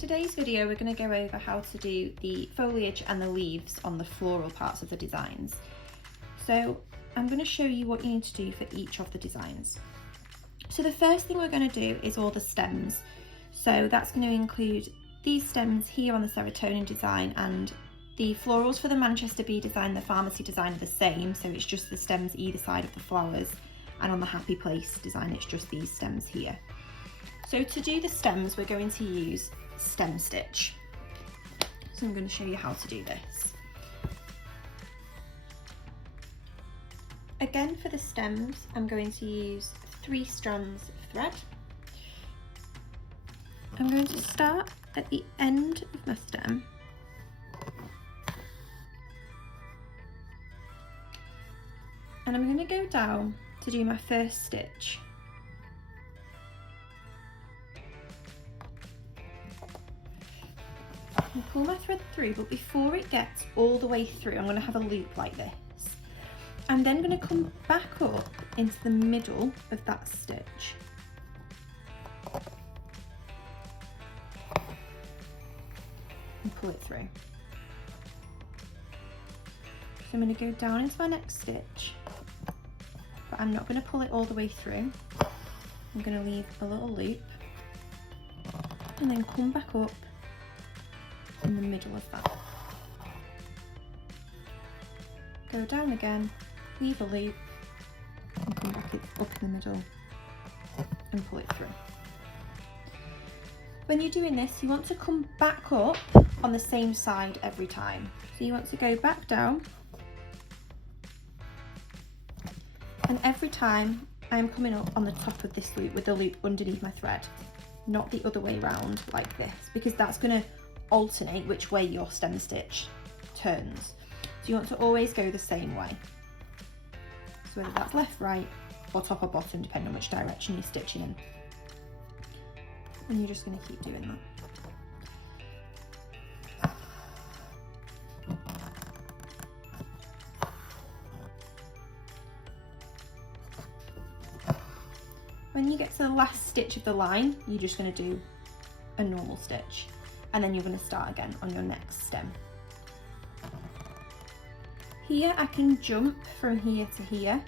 today's video we're going to go over how to do the foliage and the leaves on the floral parts of the designs. So I'm going to show you what you need to do for each of the designs. So the first thing we're going to do is all the stems. So that's going to include these stems here on the serotonin design, and the florals for the Manchester Bee design, the pharmacy design are the same, so it's just the stems either side of the flowers, and on the Happy Place design it's just these stems here. So to do the stems we're going to use stem stitch. So I'm going to show you how to do this. Again, for the stems I'm going to use 3 strands of thread. I'm going to start at the end of my stem and I'm going to go down to do my first stitch. And pull my thread through, but before it gets all the way through I'm going to have a loop like this. I'm then going to come back up into the middle of that stitch and pull it through. So I'm going to go down into my next stitch, but I'm not going to pull it all the way through. I'm going to leave a little loop and then come back up in the middle of that. Go down again, leave a loop and come back up in the middle and pull it through. When you're doing this, you want to come back up on the same side every time. So you want to go back down, and every time I'm coming up on the top of this loop with the loop underneath my thread, not the other way around like this, because that's going to alternate which way your stem stitch turns. So you want to always go the same way. So whether that's left, right, or top or bottom, depending on which direction you're stitching in. And you're just going to keep doing that. When you get to the last stitch of the line, you're just going to do a normal stitch, and then you're going to start again on your next stem. Here I can jump from here to here,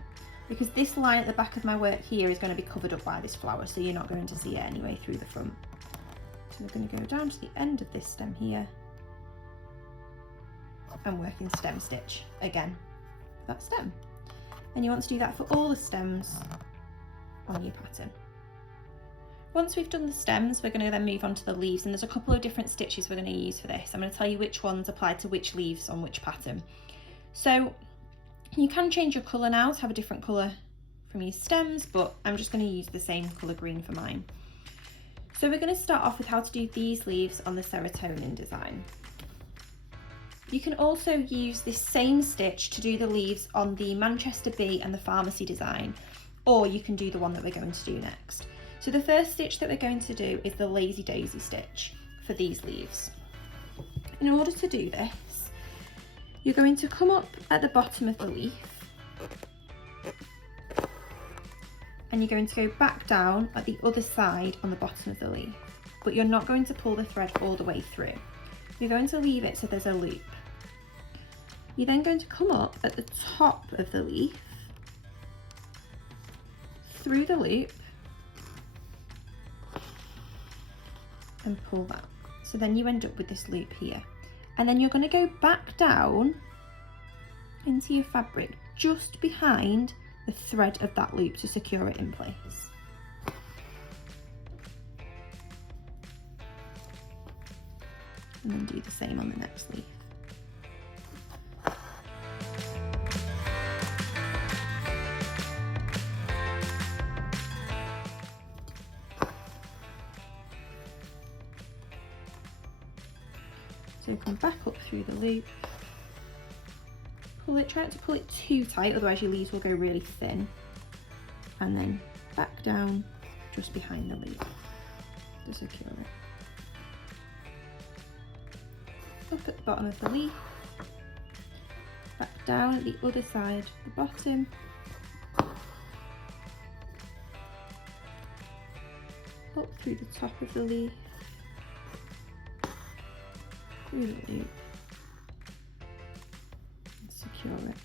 because this line at the back of my work here is going to be covered up by this flower, so you're not going to see it anyway through the front. So we're going to go down to the end of this stem here and work in stem stitch again for that stem. And you want to do that for all the stems on your pattern. Once we've done the stems, we're going to then move on to the leaves, and there's a couple of different stitches we're going to use for this. I'm going to tell you which ones apply to which leaves on which pattern. So you can change your colour now to have a different colour from your stems, but I'm just going to use the same colour green for mine. So we're going to start off with how to do these leaves on the serotonin design. You can also use this same stitch to do the leaves on the Manchester Bee and the pharmacy design, or you can do the one that we're going to do next. So the first stitch that we're going to do is the lazy daisy stitch for these leaves. In order to do this, you're going to come up at the bottom of the leaf and you're going to go back down at the other side on the bottom of the leaf, but you're not going to pull the thread all the way through. You're going to leave it so there's a loop. You're then going to come up at the top of the leaf, through the loop, and pull that. So then you end up with this loop here. And then you're going to go back down into your fabric just behind the thread of that loop to secure it in place. And then do the same on the next leaf. So come back up through the loop, pull it, try not to pull it too tight, otherwise your leaves will go really thin, and then back down just behind the loop to secure it. Up at the bottom of the leaf, back down at the other side, the bottom, up through the top of the leaf, through the loop and secure it.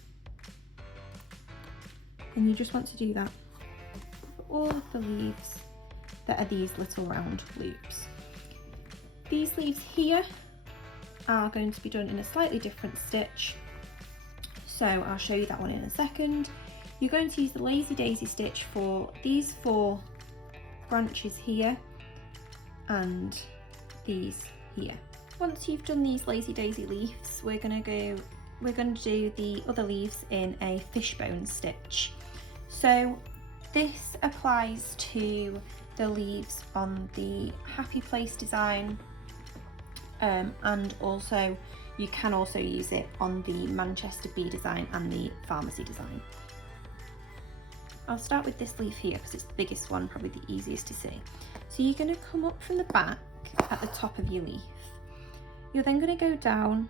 And you just want to do that for all of the leaves that are these little round loops. These leaves here are going to be done in a slightly different stitch, so I'll show you that one in a second. You're going to use the Lazy Daisy stitch for these 4 branches here and these here. Once you've done these Lazy Daisy leaves, we're going to do the other leaves in a fishbone stitch. So this applies to the leaves on the Happy Place design, and also you can also use it on the Manchester Bee design and the Pharmacy design. I'll start with this leaf here because it's the biggest one, probably the easiest to see. So you're going to come up from the back at the top of your leaf. You're then going to go down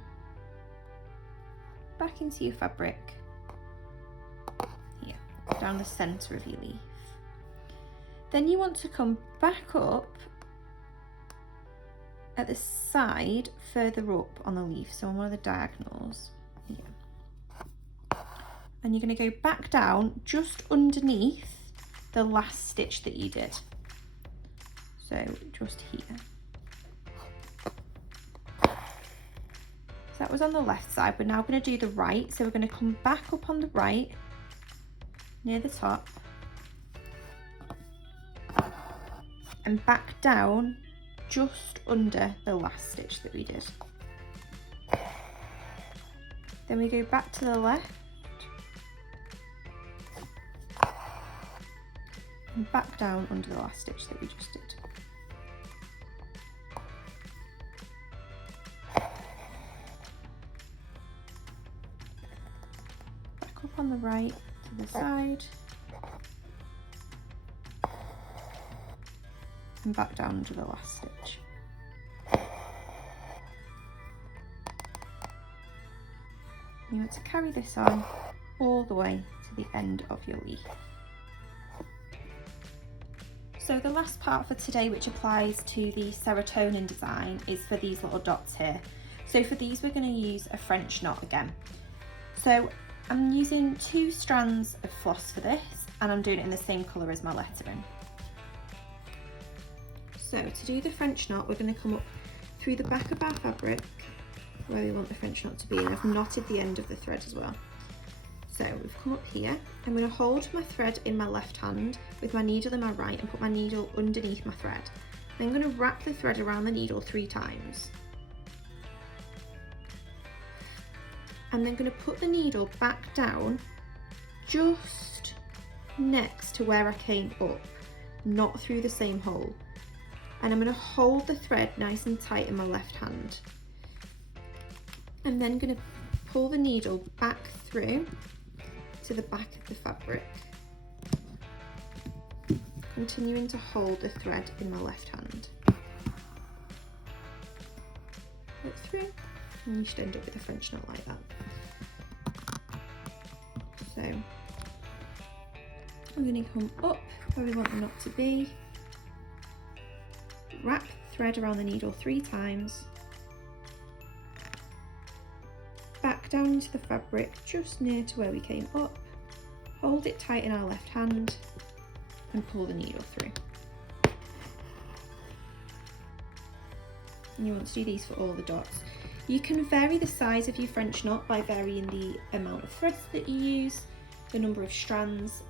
back into your fabric here, down the centre of your leaf. Then you want to come back up at the side further up on the leaf, so on one of the diagonals here. And you're going to go back down just underneath the last stitch that you did. So just here. So that was on the left side. We're now going to do the right. So we're going to come back up on the right near the top and back down just under the last stitch that we did. Then we go back to the left and back down under the last stitch that we just did. Back up on the right to the side and back down under the last stitch. You want to carry this on all the way to the end of your leaf. So the last part for today, which applies to the serotonin design, is for these little dots here. So for these we're going to use a French knot again. So I'm using 2 strands of floss for this, and I'm doing it in the same colour as my lettering. So to do the French knot, we're going to come up through the back of our fabric where we want the French knot to be, and I've knotted the end of the thread as well. So we've come up here. I'm going to hold my thread in my left hand with my needle in my right and put my needle underneath my thread. Then I'm going to wrap the thread around the needle 3 times. I'm then going to put the needle back down just next to where I came up, not through the same hole. And I'm going to hold the thread nice and tight in my left hand. I'm then going to pull the needle back through to the back of the fabric, continuing to hold the thread in my left hand. Pull it through, and you should end up with a French knot like that. So I'm going to come up where we want the knot to be, wrap thread around the needle 3 times, back down into the fabric just near to where we came up, hold it tight in our left hand and pull the needle through. And you want to do these for all the dots. You can vary the size of your French knot by varying the amount of threads that you use, the number of strands,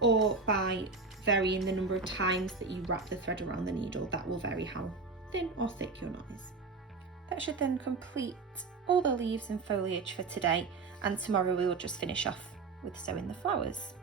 or by varying the number of times that you wrap the thread around the needle. That will vary how thin or thick your knot is. That should then complete all the leaves and foliage for today, and tomorrow we will just finish off with sewing the flowers.